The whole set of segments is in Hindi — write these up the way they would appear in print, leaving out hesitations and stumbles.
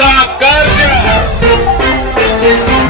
का कर्ज।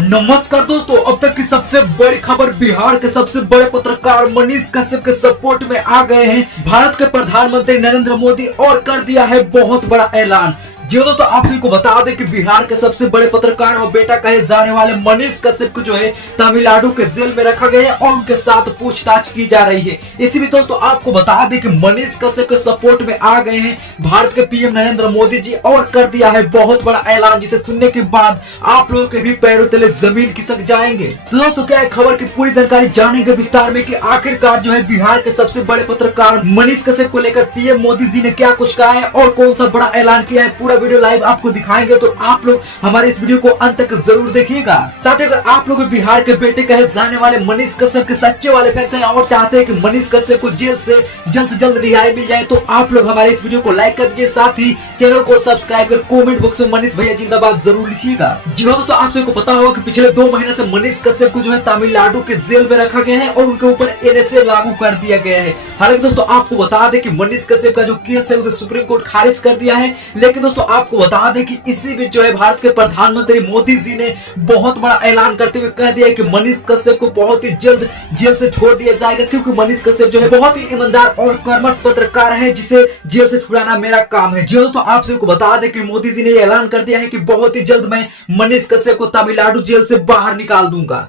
नमस्कार दोस्तों, अब तक की सबसे बड़ी खबर। बिहार के सबसे बड़े पत्रकार मनीष कश्यप के सपोर्ट में आ गए हैं भारत के प्रधानमंत्री नरेंद्र मोदी और कर दिया है बहुत बड़ा ऐलान। जी दोस्तों, आप सभी को बता दें कि बिहार के सबसे बड़े पत्रकार और बेटा कहे जाने वाले मनीष कश्यप को जो है तमिलनाडु के जेल में रखा गया है और उनके साथ पूछताछ की जा रही है। इसी बीच दोस्तों आपको बता दें कि मनीष कश्यप के सपोर्ट में आ गए हैं भारत के पीएम नरेंद्र मोदी जी और कर दिया है बहुत बड़ा ऐलान, जिसे सुनने के बाद आप लोगों के भी पैरों तले जमीन खिसक जाएंगे। तो दोस्तों क्या है खबर की पूरी जानकारी जानेंगे विस्तार में कि आखिरकार जो है बिहार के सबसे बड़े पत्रकार मनीष कश्यप को लेकर पीएम मोदी जी ने क्या कुछ कहा है और कौन सा बड़ा ऐलान किया है। पूरा वीडियो लाइव आपको दिखाएंगे, तो आप लोग हमारे इस वीडियो को अंत तक जरूर देखिएगा। साथ ही अगर आप लोग बिहार के बेटे कहे जाने वाले मनीष कश्यप के सच्चे वाले फैंस हैं और चाहते हैं कि मनीष कश्यप को जेल से जल्द रिहाई मिल जाए, तो आप लोग हमारे इस वीडियो को लाइक कर दीजिए, साथ ही चैनल को सब्सक्राइब कर कमेंट बॉक्स में मनीष भैया जिंदाबाद जरूर लिखिएगा। जी हाँ दोस्तों, आप सबको पता होगा कि पिछले 2 महीने से मनीष कश्यप को जो है तमिलनाडु के जेल में रखा गया है और उनके ऊपर एनएसए लागू कर दिया गया है। हालांकि दोस्तों आपको बता दें कि मनीष कश्यप का जो केस है उसे सुप्रीम कोर्ट खारिज कर दिया है, लेकिन दोस्तों आपको बता दें कि इसी बीच जो है भारत के प्रधानमंत्री मोदी जी ने बहुत बड़ा ऐलान करते हुए कह दिया है कि मनीष कश्यप को बहुत ही जल्द जेल से छोड़ दिया जाएगा, क्योंकि मनीष कश्यप जो है बहुत ही ईमानदार और कर्मठ पत्रकार है, जिसे जेल से छुड़ाना मेरा काम है। जो तो आप सबको बता दें कि मोदी जी ने ऐलान कर दिया है कि बहुत ही जल्द मैं मनीष कश्यप को तमिलनाडु जेल से बाहर निकाल दूंगा।